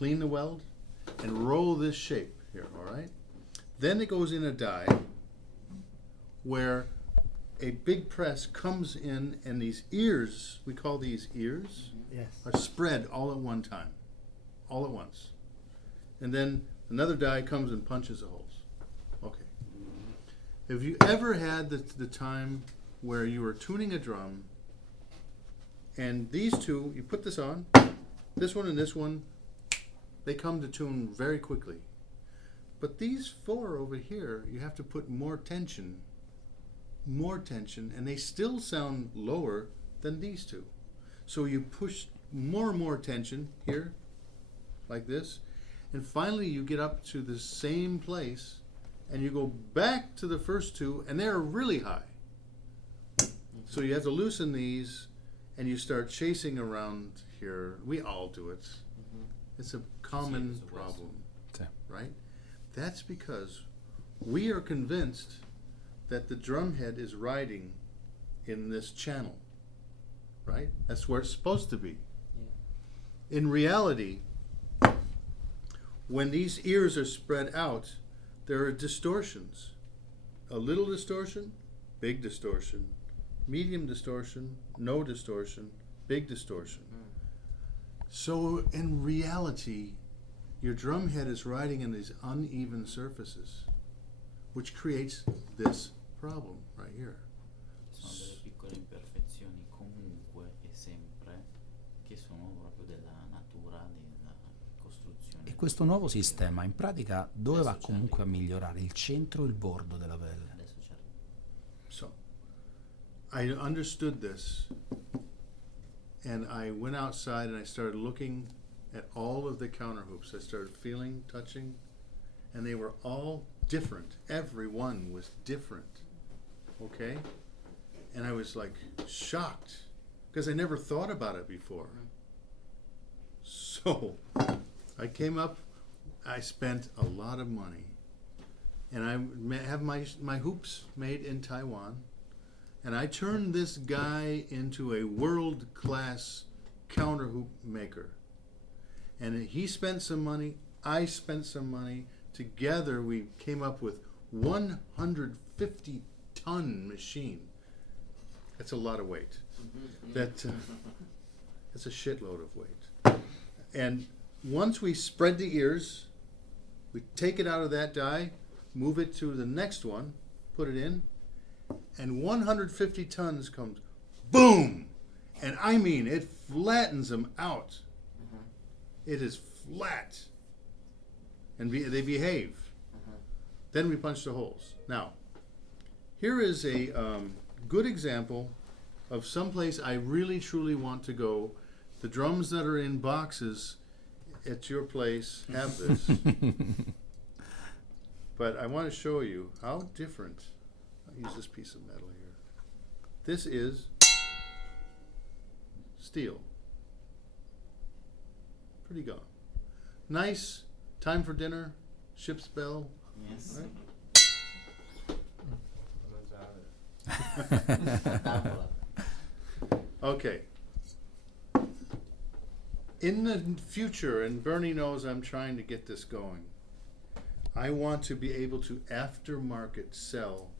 clean the weld, and roll this shape here, all right? Then it goes in a die where a big press comes in, and these ears, we call these ears, Yes. are spread all at one time, all at once. And then another die comes and punches the holes. Okay. Have you ever had the time where you were tuning a drum, and these two, you put this on, this one and this one, they come to tune very quickly. But these four over here, you have to put more tension, and they still sound lower than these two. So you push more and more tension here, like this, and finally you get up to the same place, and you go back to the first two, and they're really high. So you have to loosen these, and you start chasing around here. We all do it. It's a common problem, right? That's because we are convinced that the drum head is riding in this channel, right? That's where it's supposed to be. Yeah. In reality, when these ears are spread out, there are distortions. A little distortion, big distortion, medium distortion, no distortion, big distortion. So in reality, your drum head is riding in these uneven surfaces, which creates this problem right here. Sono delle piccole imperfezioni comunque e sempre che sono proprio della natura della costruzione. E questo nuovo sistema in pratica dove va Adesso comunque a Cerchi. migliorare il centro e il bordo della pelle? Adesso Cerchi. So, I understood this, and I went outside and I started looking at all of the counter hoops. I started feeling, touching, and they were all different. Every one was different, okay? And I was like shocked, because I never thought about it before. So, I came up, I spent a lot of money, and I have my hoops made in Taiwan, and I turned this guy into a world-class counter hoop maker. And he spent some money, I spent some money. Together we came up with 150-ton machine. That's a lot of weight. That's a shitload of weight. And once we spread the ears, we take it out of that die, move it to the next one, put it in, and 150 tons comes, boom! And I mean, it flattens them out. It is flat. And they behave. Then we punch the holes. Now, here is a good example of someplace I really truly want to go. The drums that are in boxes at your place have this. But I want to show you how different. I'll use this piece of metal here. This is steel. Pretty gone. Nice. Time for dinner. Ship's bell. Yes. Right? Okay. In the future, and Bernie knows I'm trying to get this going, I want to be able to aftermarket sell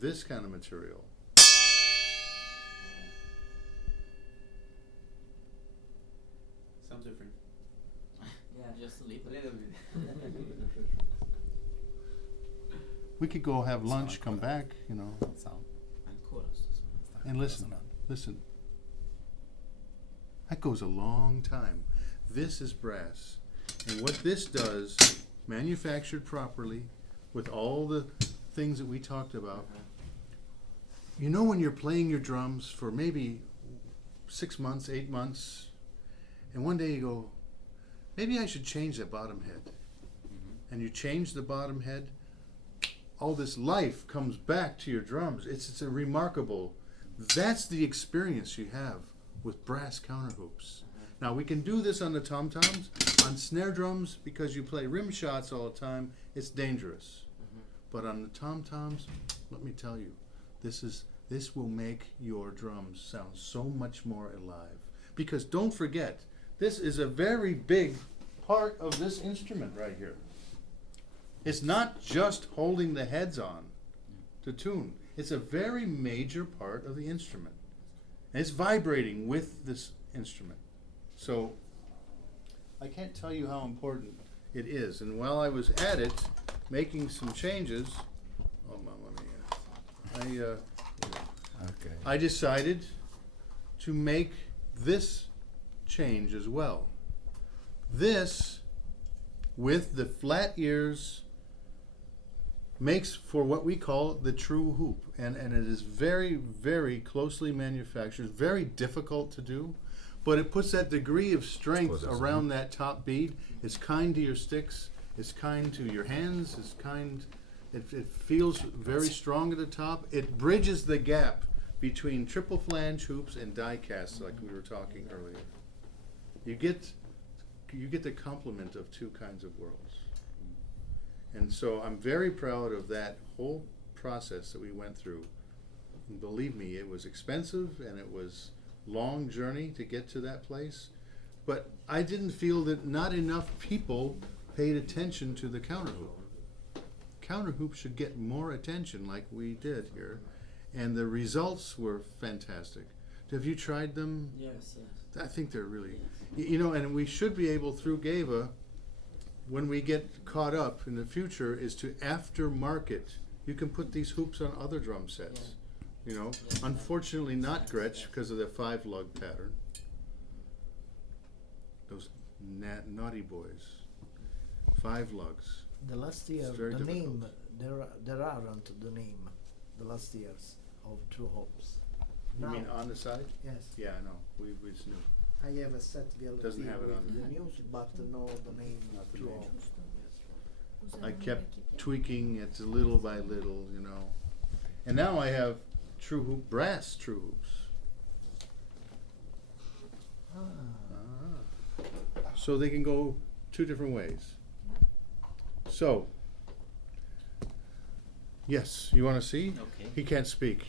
this kind of material. Sounds different. Yeah, just a little. We could go have lunch, come back, you know, Sound. Ancora sto suonando. and listen. That goes a long time. This is brass. And what this does, manufactured properly, with all the things that we talked about, you know when you're playing your drums for maybe 6 months, 8 months, and one day you go, maybe I should change that bottom head. And you change the bottom head, all this life comes back to your drums. It's a remarkable, that's the experience you have with brass counter hoops. Now we can do this on the tom-toms. On snare drums, because you play rim shots all the time, it's dangerous. But on the tom-toms, let me tell you, this will make your drums sound so much more alive. Because don't forget, this is a very big part of this instrument right here. It's not just holding the heads on to tune. It's a very major part of the instrument. And it's vibrating with this instrument. So I can't tell you how important it is. And while I was at it, making some changes, oh, mamma mia, Okay. I decided to make this change as well. This, with the flat ears, makes for what we call the true hoop. And it is very, very closely manufactured, very difficult to do, but it puts that degree of strength around that top bead. It's kind to your sticks, it's kind to your hands, it's kind, it feels very strong at the top. It bridges the gap between triple flange hoops and die casts, like we were talking earlier. You get the complement of two kinds of worlds. And so I'm very proud of that whole process that we went through. And believe me, it was expensive and it was long journey to get to that place. But I didn't feel that not enough people paid attention to the counter hoop. Counter hoop should get more attention like we did here. And the results were fantastic. Have you tried them? Yes, yes. I think they're really, you know, and we should be able through Geva, when we get caught up in the future, is to aftermarket. You can put these hoops on other drum sets. You know, unfortunately not Gretsch because of the 5-lug pattern. Those naughty boys. 5 lugs. The last year, It's very the difficult. name, there aren't the name, the last years of True Hopes. You Now, mean on the side? yes, Yeah, I know. It's new. I have a set VLP Doesn't have it with on the there. news, but no the name Not the True name. Hopes. I kept tweaking it little by little, you know. And now I have true hoop, brass true hoops. Ah. So they can go 2 different ways. So, yes, you want to see? Okay. He can't speak.